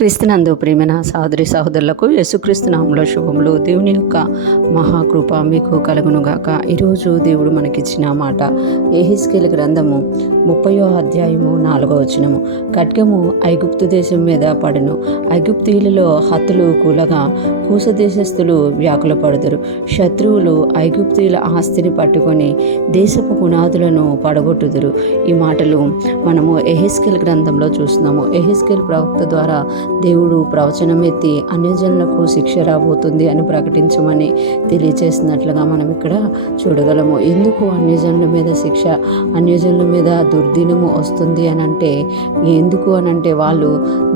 క్రీస్తునందు ప్రియమైన సహోదరి సహోదరులకు యేసుక్రీస్తు నామములో శుభములు. దేవుని యొక్క మహాకృప మీకు కలుగునుగాక. ఈరోజు దేవుడు మనకిచ్చిన మాట యెహెజ్కేలు గ్రంథము 30వ అధ్యాయము 4వ వచనము. ఖడ్గము ఐగుప్తు దేశం మీద పడును, ఐగుప్తీయులలో హతులు కూలగా కూస దేశస్థులు వ్యాకుల పడుదురు. శత్రువులు ఐగుప్తీయుల ఆస్తిని పట్టుకొని దేశపు పునాదులను పడగొట్టుదురు. ఈ మాటలు మనము యెహెజ్కేలు గ్రంథంలో చూస్తున్నాము. యెహెజ్కేలు ప్రవక్త ద్వారా దేవుడు ప్రవచనం ఎత్తి అన్యజనులకు శిక్ష రాబోతుంది అని ప్రకటించమని తెలియచేసినట్లుగా మనం ఇక్కడ చూడగలము. ఎందుకు అన్యజనుల మీద శిక్ష, అన్యజనుల మీద దుర్దినము వస్తుంది అని అంటే, ఎందుకు అని అంటే వాళ్ళు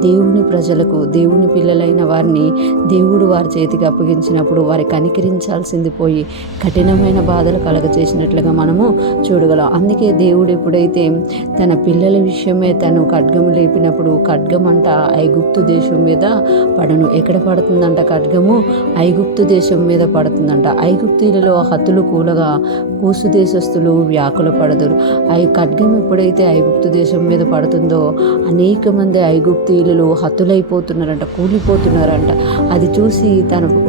దేవుని ప్రజలకు, దేవుని పిల్లలైన వారిని దేవుడు వారి చేతికి అప్పగించినప్పుడు వారి కనికరించాల్సింది పోయి కఠినమైన బాధలు కలగచేసినట్లుగా మనము చూడగలం. అందుకే దేవుడు ఎప్పుడైతే తన పిల్లల విషయమే తను ఖడ్గము లేపినప్పుడు ఖడ్గం అంట ఐగుప్తు దేశం మీద పడను. ఎక్కడ పడుతుందంట ఖడ్గము? ఐగుప్తు దేశం మీద పడుతుందంట. ఐగుప్తీయులలో హతులు కూలగా కూసు దేశస్థులు వ్యాకుల పడదురు. ఖడ్గం ఎప్పుడైతే ఐగుప్తు దేశం మీద పడుతుందో అనేక మంది ఐగుప్తీయులు హతులైపోతున్నారంట, కూలిపోతున్నారంట. అది చూసి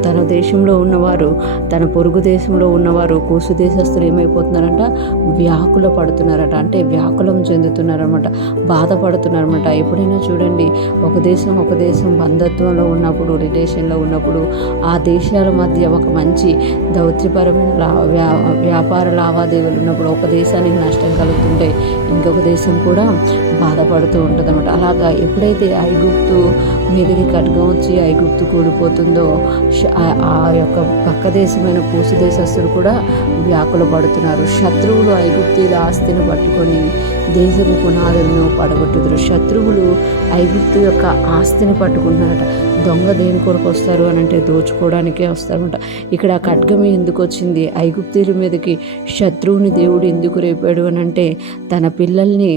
తన దేశంలో ఉన్నవారు, తన పొరుగు దేశంలో ఉన్నవారు కూసు దేశస్థులు ఏమైపోతున్నారంట? వ్యాకుల పడుతున్నారట. అంటే వ్యాకులం చెందుతున్నారనమాట, బాధపడుతున్నారన్నమాట. ఎప్పుడైనా చూడండి, ఒక దేశం బంధత్వంలో ఉన్నప్పుడు, రిలేషన్లో ఉన్నప్పుడు ఆ దేశాల మధ్య ఒక మంచి దౌత్యపరమైన వ్యాపార లావాదేవీలు ఉన్నప్పుడు ఒక దేశానికి నష్టం కలుగుతుంటే ఇంకొక దేశం కూడా బాధపడుతూ ఉంటుంది అన్నమాట. అలాగా ఎప్పుడైతే ఐగుప్తు మీదకి ఖడ్గం వచ్చి ఐగుప్తు కూలిపోతుందో ఆ యొక్క పక్క దేశమైన కూసు దేశస్తులు కూడా వ్యాకుల పడుతున్నారు. శత్రువులు ఐగుప్తీయుల ఆస్తిని పట్టుకొని దేశపు పునాదులను పడగొట్టుదురు. శత్రువులు ఐగుప్తు యొక్క ఆస్తిని పట్టుకుంటున్నారట. దొంగ దేని కొరకు వస్తారు అని అంటే దోచుకోవడానికే వస్తారన్నమాట. ఇక్కడ ఖడ్గం ఎందుకు వచ్చింది? ఐగుప్తీయుల మీదకి శత్రువుని దేవుడు ఎందుకు రేపాడు అని అంటే, తన పిల్లల్ని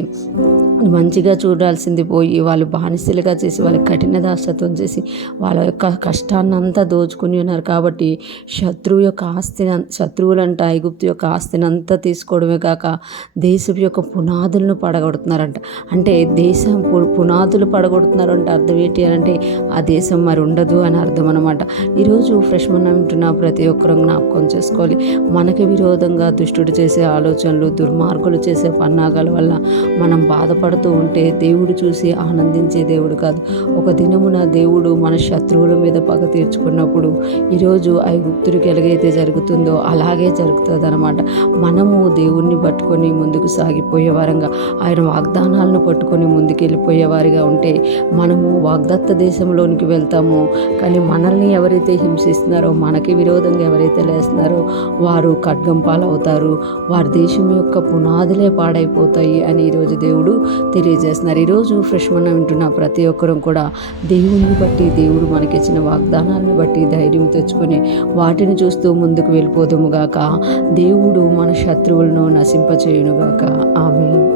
మంచిగా చూడాల్సింది పోయి వాళ్ళు బానిసలుగా చేసి, వాళ్ళ కఠిన దాసత్వం చేసి వాళ్ళ యొక్క కష్టాన్నంతా దోచుకుని ఉన్నారు. కాబట్టి శత్రువు యొక్క శత్రువులంట ఐగుప్తు యొక్క ఆస్తిని అంతా తీసుకోవడమే కాక దేశం యొక్క పునాదులను పడగొడుతున్నారంట. అంటే దేశం పునాదులు పడగొడుతున్నారు అంటే అర్థం ఏంటి అని అంటే, ఆ దేశం మరి ఉండదు అని అర్థం అనమాట. ఈరోజు ఫ్రెష్ మనం వింటున్న ప్రతి ఒక్కరూ జ్ఞాపకం చేసుకోవాలి. మనకి విరోధంగా దుష్టుడు చేసే ఆలోచనలు, దుర్మార్గులు చేసే పన్నాగాల వల్ల మనం బాధపడుతూ ఉంటే దేవుడు చూసి ఆనందించే దేవుడు కాదు. ఒక దినమున దేవుడు మన శత్రువుల మీద పగ తీర్చుకున్నప్పుడు ఈరోజు ఐగుప్తుడికి ఎలాగైతే జరుగుతుందో అలాగే జరుగుతుంది అనమాట. మనము దేవుణ్ణి పట్టుకొని ముందుకు సాగిపోయే వారంగా, ఆయన వాగ్దానాలను పట్టుకొని ముందుకు వెళ్ళిపోయే వారిగా ఉంటే మనము వాగ్దత్త దేశంలోనికి వెళ్తాము. కానీ మనల్ని ఎవరైతే హింసిస్తున్నారో, మనకి విరోధంగా ఎవరైతే లేస్తున్నారో వారు ఖడ్గం పాలవుతారు, వారి దేశం యొక్క పునాదులే పాడైపోతాయి అని ఈరోజు దేవుడు తెలియజేస్తున్నారు. ఈరోజు ఫ్రెష్ మనం వింటున్న ప్రతి ఒక్కరూ కూడా దేవుని బట్టి, దేవుడు మనకిచ్చిన వాగ్దానాలను బట్టి ధైర్యం తెచ్చుకొని వాటిని చూస్తూ ముందుకు వెళ్ళిపోదుముగాక. దేవుడు మన శత్రువులను నశింపచేయునుగాక. ఆమేన్.